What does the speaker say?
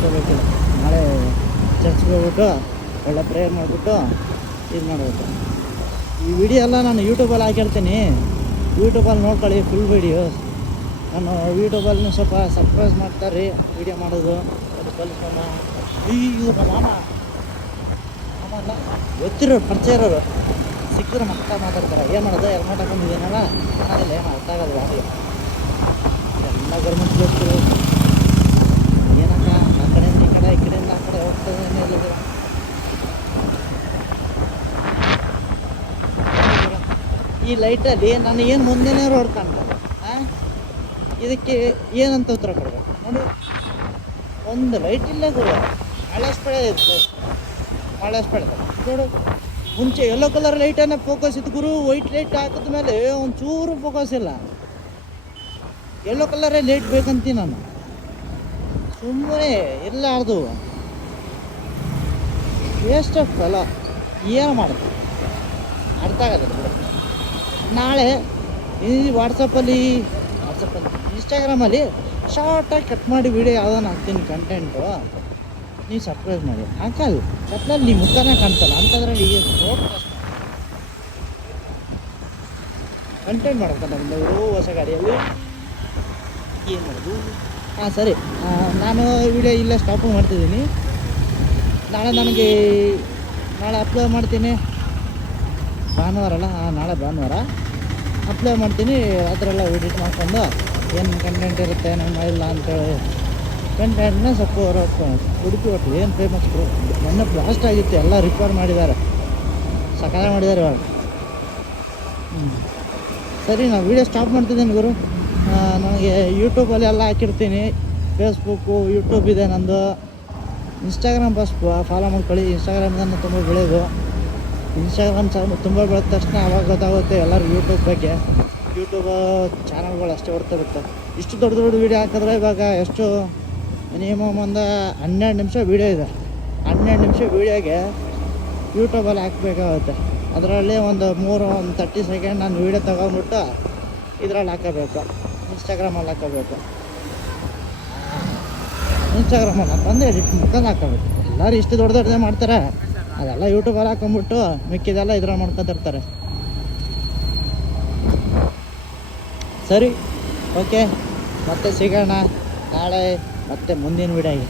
ಮುಗಿಸ್ಕೋಬೇಕಿಲ್ಲ. ನಾಳೆ ಚರ್ಚ್ಗೆ ಹೋಗ್ಬಿಟ್ಟು ಒಳ್ಳೆ ಪ್ರೇಯರ್ ಮಾಡಿಬಿಟ್ಟು ಇದು ಮಾಡಬೇಕು. ಈ ವಿಡಿಯೋ ಎಲ್ಲ ನಾನು ಯೂಟ್ಯೂಬಲ್ಲಿ ಹಾಕಿರ್ತೀನಿ, ಯೂಟ್ಯೂಬಲ್ಲಿ ನೋಡ್ಕೊಳ್ಳಿ ಫುಲ್ ವಿಡಿಯೋ. ನಾನು ಯೂಟ್ಯೂಬಲ್ಲಿ ಸ್ವಲ್ಪ ಸರ್ಪ್ರೈಸ್ ಮಾಡ್ತಾರೆ ವಿಡಿಯೋ ಮಾಡೋದು, ಅದು ಕಲಿಸ್ಕೊಂಡ. ಇವ್ರು ನಮ್ಮ ಮಾಮ ಅಲ್ಲ ಗೊತ್ತಿರೋರು, ಪರಿಚಯ ಇರೋರು ಸಿಕ್ಕಿದ್ರೆ ಮಾತಾಡ್ತಾರೆ. ಏನು ಮಾಡೋದು ಹೆಲ್ಮೆಟ್ ಹಾಕೊಂಡಿದ್ದೀನಲ್ಲ ಮಾಡೋದಿಲ್ಲ, ಏನು ಅರ್ಥ ಆಗೋದು ಆಗಲಿ. ಎಲ್ಲ ಗೌರ್ಮೆಂಟ್ ಪ್ಲೇಸ್ಗಳು ಏನಕ್ಕ ಆ ಕಡೆಯಿಂದ ಈ ಕಡೆಯಿಂದ ಆ ಕಡೆ ಹೋಗ್ತದೆ ಇಲ್ಲ. ಈ ಲೈಟಲ್ಲಿ ನಾನು ಏನು ಮುಂದೆನೇ ರೋಡ್ ಕಾಣ್ತದೆ, ಇದಕ್ಕೆ ಏನಂತ ಉತ್ತರ ಕೊಡಬೇಕು ನೋಡಿ. ಒಂದು ಲೈಟ್ ಇಲ್ಲ ಗುರು, ಮಳೆ ಇತ್ತು, ಮಳೆ ನೋಡು. ಮುಂಚೆ ಯೆಲ್ಲೋ ಕಲರ್ ಲೈಟನ್ನು ಫೋಕಸ್ ಇತ್ತು ಗುರು, ವೈಟ್ ಲೈಟ್ ಹಾಕಿದ ಮೇಲೆ ಒಂಚೂರು ಫೋಕಸ್ ಇಲ್ಲ. ಯೆಲ್ಲೋ ಕಲರೇ ಲೈಟ್ ಬೇಕಂತೀನಿ ನಾನು, ಸುಮ್ಮನೆ ಇಲ್ಲ ಅದು ವೇಸ್ಟ್ ಆಫ್ ಅಲ್ಲ. ಏನು ಮಾಡುತ್ತೆ ಅರ್ಥ ಆಗೋದಿಲ್ಲ ಬಿಡು. ನಾಳೆ ಈ ವಾಟ್ಸಪ್ಪಲ್ಲಿ ಇನ್ಸ್ಟಾಗ್ರಾಮಲ್ಲಿ ಶಾರ್ಟಾಗಿ ಕಟ್ ಮಾಡಿ ವಿಡಿಯೋ ಯಾವುದನ್ನು ಹಾಕ್ತೀನಿ ಕಂಟೆಂಟು, ನೀವು ಸರ್ಪ್ರೈಸ್ ಮಾಡಿ ಹಾಕಲ್ಲ. ಕಟ್ಲಲ್ಲಿ ನಿಮ್ಮ ಮುಖನೇ ಕಾಣ್ತಲ್ಲ ಅಂಥದ್ರಲ್ಲಿ ಈಗ ಕಂಟೆಂಟ್ ಮಾಡ್ಕೊಂಡು ಬಂದವರು ಹೊಸ ಗಾಡಿಯಲ್ಲಿ ಏನು ಮಾಡೋದು. ಸರಿ, ನಾನು ವಿಡಿಯೋ ಇಲ್ಲೇ ಸ್ಟಾಪ್ ಮಾಡ್ತಿದ್ದೀನಿ. ನಾಳೆ ಅಪ್ಲೋಡ್ ಮಾಡ್ತೀನಿ. ಭಾನುವಾರ ಅಲ್ಲ, ನಾಳೆ ಭಾನುವಾರ ಅಪ್ಲೋಡ್ ಮಾಡ್ತೀನಿ. ರಾತ್ರೆಲ್ಲ ಎಡಿಟ್ ಮಾಡ್ಕೊಂಡು ಏನು ಕಂಟೆಂಟ್ ಇರುತ್ತೆ ನಮ್ಮ ಇಲ್ಲ ಅಂತೇಳಿ ಕಂಟೆಂಟ್ನ ಸ್ವಲ್ಪ ಹುಡುಕಿ ಒಟ್ಟು ಏನು ಫೇಮಸ್ ಮೊನ್ನೆ ಬ್ಲಾಸ್ಟ್ ಆಗಿತ್ತು, ಎಲ್ಲ ರಿಪೇರ್ ಮಾಡಿದ್ದಾರೆ, ಸಕಾಲ ಮಾಡಿದ್ದಾರೆ ಇವಾಗ. ಸರಿ, ನಾನು ವೀಡಿಯೋ ಸ್ಟಾಪ್ ಮಾಡ್ತಿದ್ದೀನಿ ಗುರು. ನನಗೆ ಯೂಟ್ಯೂಬಲ್ಲಿ ಎಲ್ಲ ಹಾಕಿರ್ತೀನಿ, ಫೇಸ್ಬುಕ್ಕು ಯೂಟ್ಯೂಬ್ ಇದೆ ನಂದು. ಇನ್ಸ್ಟಾಗ್ರಾಮ್ ಫಾಲೋ ಮಾಡ್ಕೊಳ್ಳಿ. ಇನ್ಸ್ಟಾಗ್ರಾಮ್ದನ್ನು ತುಂಬ ಬೆಳೆಯೋದು. ಇನ್ಸ್ಟಾಗ್ರಾಮ್ ತುಂಬ ಬೆಳೆದ ತಕ್ಷಣ ಅವಾಗ ಗೊತ್ತಾಗುತ್ತೆ ಎಲ್ಲರೂ ಯೂಟ್ಯೂಬ್ ಬಗ್ಗೆ. ಯೂಟ್ಯೂಬ್ ಚಾನಲ್ಗಳು ಅಷ್ಟೇ ಹೊಡ್ತಾ ಇಷ್ಟು ದೊಡ್ಡ ವೀಡಿಯೋ ಹಾಕಿದ್ರೆ ಇವಾಗ ಎಷ್ಟು ಮಿನಿಮಮ್ ಒಂದು 12 ನಿಮಿಷ ವೀಡಿಯೋ ಇದೆ. 12 ನಿಮಿಷ ವೀಡಿಯೋಗೆ ಯೂಟ್ಯೂಬಲ್ಲಿ ಹಾಕಬೇಕಾಗುತ್ತೆ. ಅದರಲ್ಲಿ ಒಂದು 30 ಸೆಕೆಂಡ್ ನಾನು ವೀಡಿಯೋ ತೊಗೊಂಡ್ಬಿಟ್ಟು ಇದರಲ್ಲಿ ಹಾಕೋಬೇಕು, ಇನ್ಸ್ಟಾಗ್ರಾಮಲ್ಲಿ ಹಾಕೋಬೇಕು. ಇನ್ಸ್ಟಾಗ್ರಾಮಲ್ಲಿ ಹಾಕೊಂಡು ಎಡಿಟ್ ಮಾಡ್ಕೊಂಡು ಹಾಕೋಬೇಕು. ಎಲ್ಲರೂ ಇಷ್ಟು ದೊಡ್ಡದೇ ಮಾಡ್ತಾರೆ, ಅದೆಲ್ಲ ಯೂಟ್ಯೂಬಲ್ಲಿ ಹಾಕೊಂಡ್ಬಿಟ್ಟು ಮಿಕ್ಕಿದೆಲ್ಲ ಇದ್ರಲ್ಲಿ ಮಾಡ್ಕೊತಿರ್ತಾರೆ. ಸರಿ, ಓಕೆ, ಮತ್ತೆ ಸಿಗೋಣ ನಾಳೆ ಮತ್ತೆ ಮುಂದಿನ ವಿಡಿಯೋಗೆ.